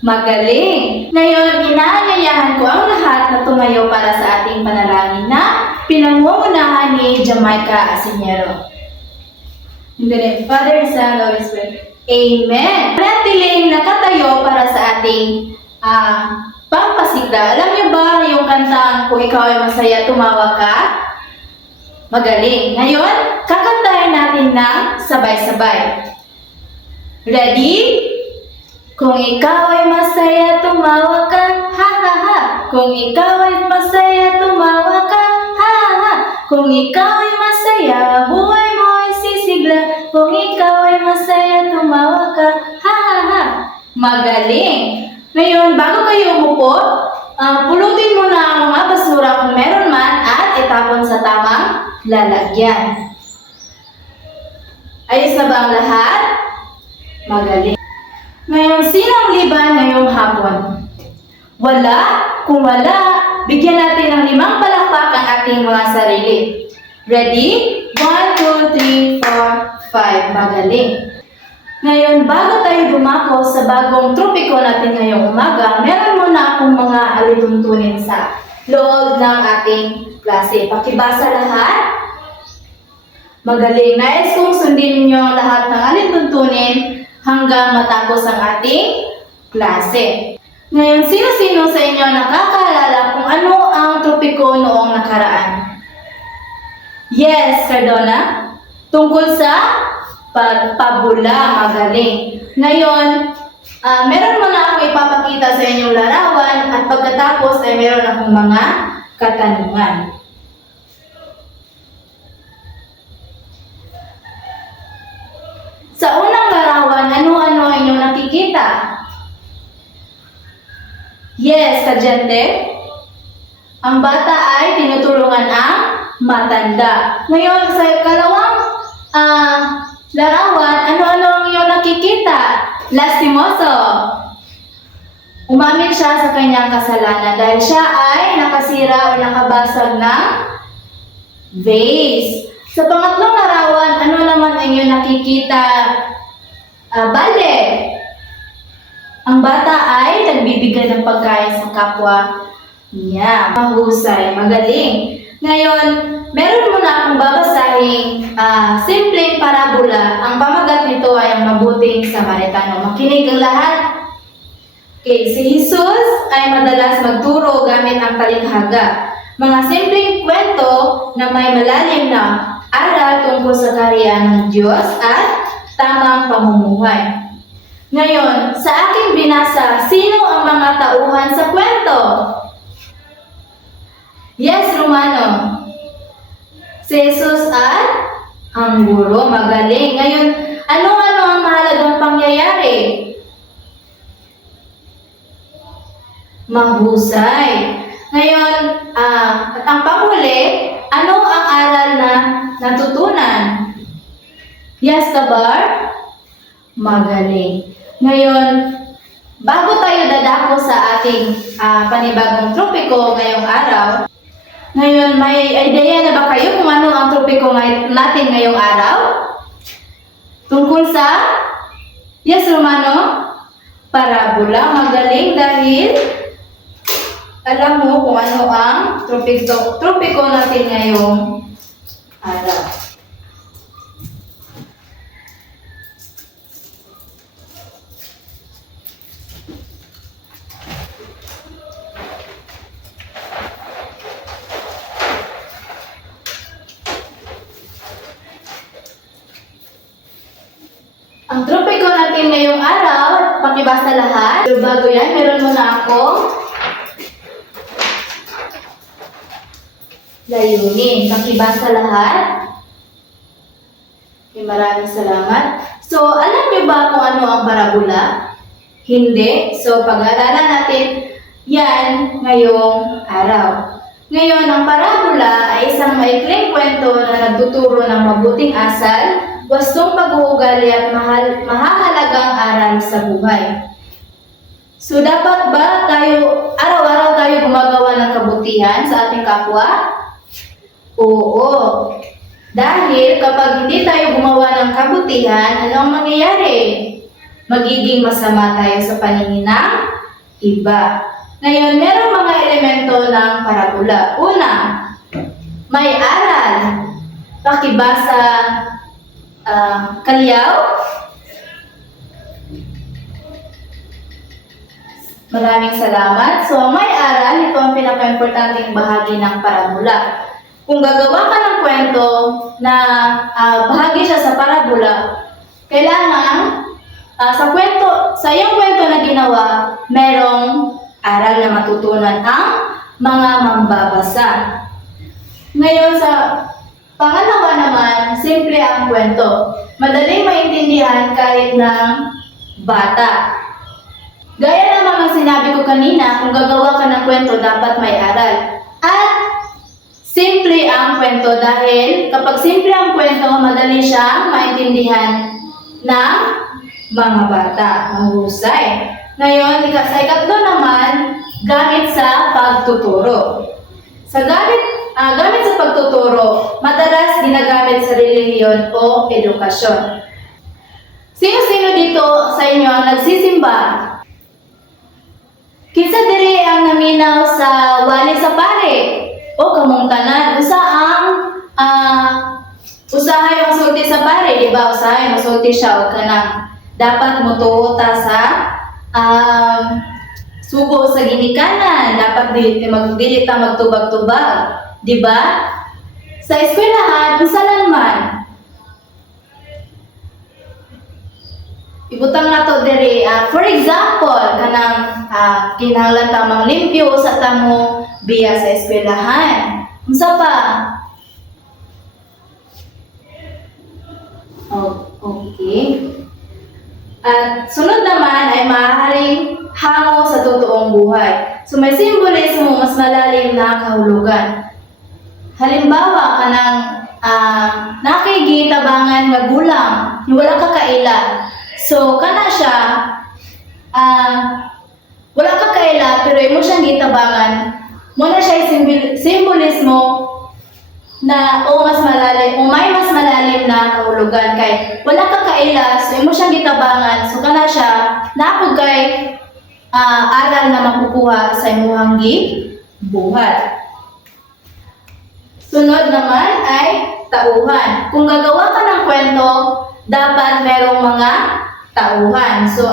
Magaling! Ngayon, inaanyayahan ko ang lahat na tumayo para sa ating panalangin na pinangungunahan ni Jamaica Asiñero. In the name of Father, Son, Holy Spirit. Amen! Manatiling nakatayo para sa ating pampasigla. Alam niyo ba yung kantang Kung Ikaw Ay Masaya, Tumawa Ka? Magaling! Ngayon, kakantahin natin ng sabay-sabay. Ready? Kung ikaw ay masaya, tumawa ka, ha ha ha. Kung ikaw ay masaya, tumawa ka, ha ha ha. Kung ikaw ay masaya, buhay mo ay sisigla. Kung ikaw ay masaya, tumawa ka, ha ha ha. Magaling! Ngayon, bago kayo umupo, pulutin mo na ang mga basura kung meron man at itapon sa tamang lalagyan. Ayos na ba ang lahat? Magaling! Ngayon, sino ang liban ngayong hapon? Wala? Kung wala, bigyan natin ng 5 palakpak ang ating mga sarili. Ready? 1, 2, 3, 4, 5. Magaling. Ngayon, bago tayo dumako sa bagong tropiko natin ngayong umaga, meron muna akong mga alituntunin sa loob ng ating klase. Pakibasa lahat. Magaling. Nais kong sundin niyo ang lahat ng alituntunin hanggang matapos ang ating klase. Ngayon, sino-sino sa inyo nakakaalala kung ano ang tropiko noong nakaraan? Yes, Cardona? Tungkol sa pagpabula. Magaling. Ngayon, meron muna akong ipapakita sa inyong larawan at pagkatapos ay meron akong mga katanungan. Sa unang larawan, ano-ano ang inyong nakikita? Yes, kadyente. Ang bata ay tinutulungan ang matanda. Ngayon, sa kalawang larawan, ano-ano ang inyong nakikita? Lastimoso. Umamin siya sa kanyang kasalanan dahil siya ay nakasira o nakabasag ng vase. Sa pangatlong larawan, ano naman ang inyong nakikita? Balde. Ang bata ay nagbibigay ng pagkain sa kapwa niya. Mahusay, magaling. Ngayon, meron muna akong babasahing simpleng parabola. Ang pamagat nito ay ang mabuting Samaritano. Makinig ang lahat. Okay, si Jesus ay madalas magturo gamit ang talinghaga. Mga simpleng kwento na may malalim na aral tungkol sa kaharian ng Diyos at tamang pamumuhay. Ngayon, sa aking binasa, sino ang mga tauhan sa kwento? Yes, Romano. Si Jesus at ang guro. Magaling. Ngayon, ano-ano ang mahalagang pangyayari? Mahusay. Ngayon, at ang panghuli, ano ang aral na natutunan? Yes, Tabar? Magaling. Ngayon, bago tayo dadako sa ating panibagong tropiko ngayong araw, ngayon, may idea na ba kayo kung ano ang tropiko natin ngayong araw? Tungkol sa? Yes, Romano? Parabola. Magaling dahil alam mo kung ano ang tropiko natin ngayong araw. Ang tropiko natin ngayong araw, pakibasa lahat. Pero bago yan, meron muna akong layunin. Pakibasa lahat. maraming salamat. So, alam niyo ba kung ano ang parabola? Hindi. So, pag-aaralan natin yan ngayong araw. Ngayon, ang parabola ay isang maikling kwento na nagtuturo ng mabuting asal, wastong pag-uugali at mahahalagang aral sa buhay. So, dapat ba tayo, araw-araw tayo gumagawa ng kabutihan sa ating kapwa? Oo. Dahil kapag hindi tayo gumawa ng kabutihan, ano ang mangyayari? Magiging masama tayo sa paningin ng iba. Ngayon, merong mga elemento ng parabola. Una, may aral. Pakibasa kalyaw. Maraming salamat. So, may aral. Ito ang pinaka-importanting bahagi ng parabola. Kung gagawa ka ng kwento na bahagi siya sa parabola, kailangan sa iyong kwento na ginawa, merong aral na matutunan ang mga mambabasa. Ngayon sa pangalawa naman, simple ang kwento. Madaling maintindihan kahit ng bata. Gaya ng mga sinabi ko kanina, kung gagawa ka ng kwento, dapat may aral. At simple ang kwento dahil kapag simple ang kwento, madali siyang maintindihan ng mga bata. Mahusay. Ngayon, sa ikatlo naman, gamit sa pagtuturo. Gamit sa pagtuturo, madalas ginagamit sa relihiyon o edukasyon. Sino-sino dito sa inyo ang nagsisimba? Kinsa diri ang naminaw sa wali sa pare? O kamong tanan, usahay ang sulti sa pare, di ba? Usahay ang sulti siya o kanang dapat motuota sa sugo sa ginikanan, dapat dili ta magtubag-tubag, di ba? Sa eskwelahan, unsa man. Ibutang nato diri, for example, kanang kinahanglan ta mang limpyo sa tamo biya sa eskwelahan. Unsa pa? Oh, okay. At sunod naman ay maaaring hango sa totoong buhay. So may simbolismo mas malalim na kahulugan. Halimbawa, kanang nakikitabangan nga gulang, wala ka kaila. So kana siya, wala ka kaila pero imo siyang gitabangan. Muna siya simbolismo na may mas malalim na kahulugan kay wala ka kaila, so imo siyang gitabangan, so kana siya napog kay aral na makukuha sa imong buhat. Sunod naman ay tauhan. Kung gagawa ka ng kwento, dapat merong mga tauhan. So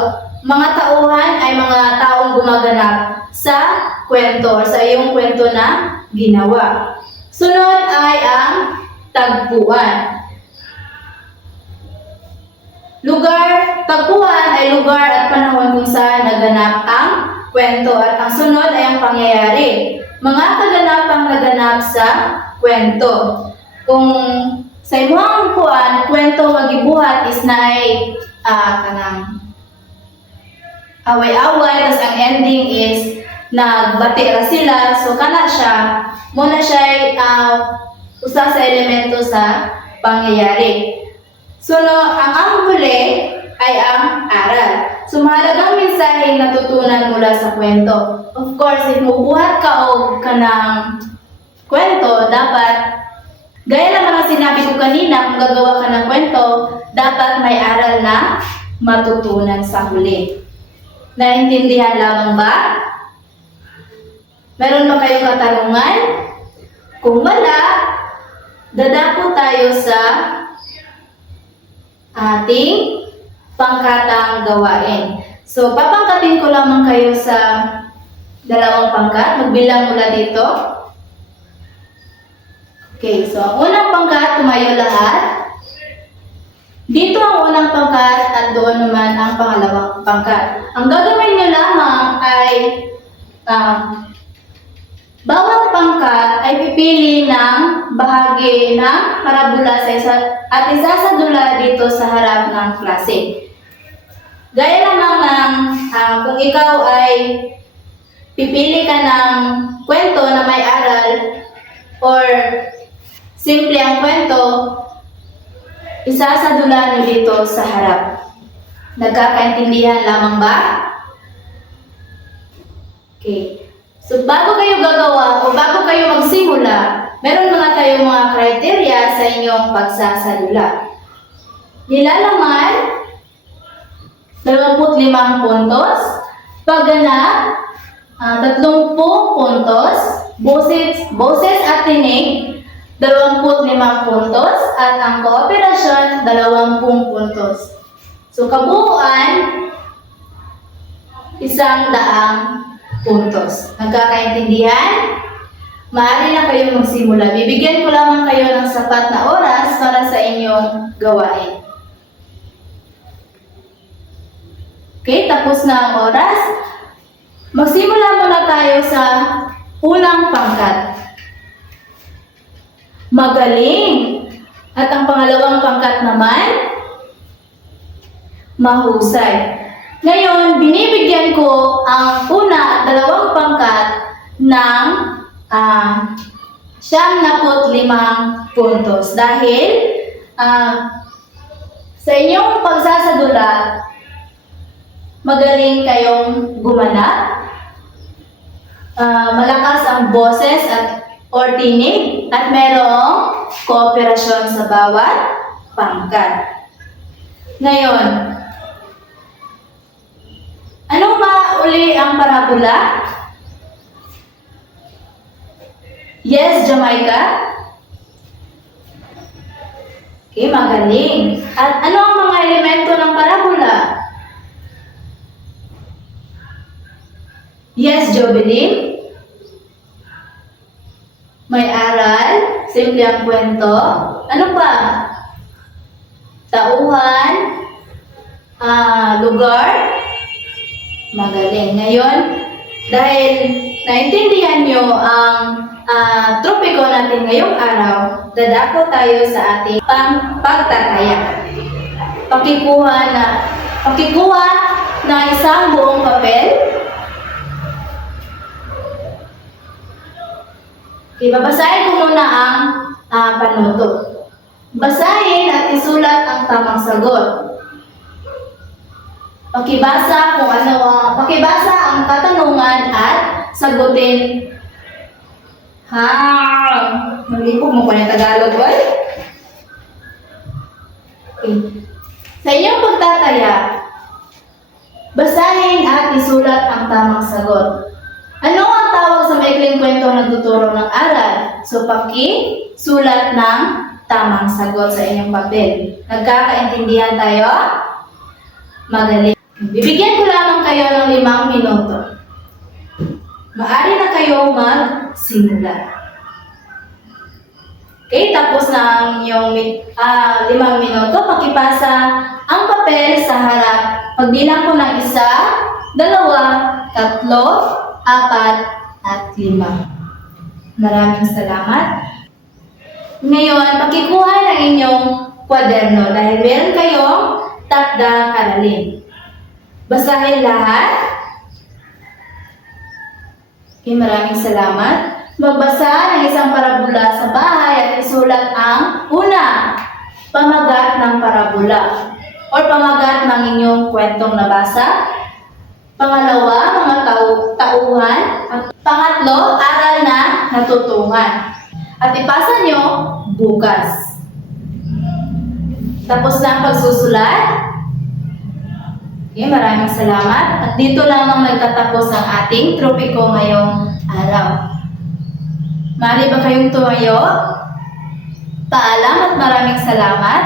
mga tauhan ay mga taong gumaganap sa kwento, sa iyong kwento na ginawa. Sunod ay ang tagpuan. Tagpuan ay lugar at panahon kung saan naganap ang kwento at ang sunod ay ang pangyayari. Mga kaganapang naganap sa kwento. Kung sa imong kwento magibuhat is na ay kanang away-away, tapos ang ending is nagbati ra sila, so kana siya muna siya usa sa elemento sa pangyayari. So ang huli ay ang aral. So mahalagang mensahe natutunan mula sa kwento. Of course, if mubuhat ka og kanang kwento, dapat gaya ng mga sinabi ko kanina, kung gagawa ka ng kwento, dapat may aral na matutunan sa huli. Naintindihan lamang ba? Meron ba kayong katanungan? Kung wala, dadako tayo sa ating pangkatang gawain. So, papangkatin ko lamang kayo sa dalawang pangkat. Magbilang mula dito. Okay, so ang unang pangkat, tumayo lahat. Dito ang unang pangkat at doon naman ang pangalawang pangkat. Ang gagawin nyo lamang ay Bawat pangkat ay pipili ng bahagi ng parabola sa isa at isasadula dito sa harap ng klase. Gaya lamang ng kung ikaw ay pipili ka ng kwento na may aral or simple ang kwento, isasadula nyo dito sa harap. Nagkakaintindihan lamang ba? Okay. So, bago kayo gagawa o bago kayo magsimula, meron mga tayong mga criteria sa inyong pagsasadula. Nilalaman, 25 puntos, pagganap, 30 puntos, boses at tinig, 25 puntos, at ang kooperasyon, 20 puntos. So, kabuuan, 100 puntos. Nagkakaintindihan? Maaari na kayong magsimula. Bibigyan ko lamang kayo ng sapat na oras para sa inyong gawain. Okay, tapos na ang oras. Magsimula muna tayo sa unang pangkat. Magaling. At ang pangalawang pangkat naman, mahusay. Ngayon, binibigyan ko ang una at dalawang pangkat ng 75 puntos. Dahil sa inyong pagsasadula, magaling kayong gumanap, malakas ang boses or tinig, at merong kooperasyon sa bawat pangkat. Ngayon, anong uli ang parabola? Yes, Jamaica? Okay, magaling. At ano ang mga elemento ng parabola? Yes, Jovelyn? May aral, simple ang kwento. Ano pa? Tauhan, lugar. Magaling. Ngayon, dahil naintindihan nyo ang tropiko natin ngayong araw, dadako tayo sa ating pagtataya. Pakikuha na isang buong papel. Okay, babasahin ko muna ang panuto. Basahin at isulat ang tamang sagot. Pakibasa ang katanungan at sagutin. Malipog mo pa yung Tagalog, boy? Okay. Sa inyong pagtataya, basahin at isulat ang tamang sagot. Ano ang tawag sa maikling kwento na nagtuturo ng aral? So, sulat ng tamang sagot sa inyong papel. Nagkakaintindihan tayo? Magaling. Bibigyan ko lamang kayo ng 5 minuto. Maaari na kayo magsimula. Okay, tapos na ang iyong 5 minuto, pakipasa ang papel sa harap. Pagbilang ko ng 1, 2, 3, 4, at 5. Maraming salamat. Ngayon, pakikuha ng inyong kwaderno dahil meron kayong takdang aralin. Basahin lahat. Okay, maraming salamat. Magbasa ng isang parabola sa bahay at isulat ang una, pamagat ng parabola or pamagat ng inyong kwentong nabasa. Pangalawa, mga tauhan. At pangatlo, aral na natutungan. At ipasa nyo bukas. Tapos na ang pagsusulat. Okay, maraming salamat. At dito lamang nagtatapos ang ating tropiko ngayong araw. Maaari ba kayong tumayo? Paalam at maraming salamat.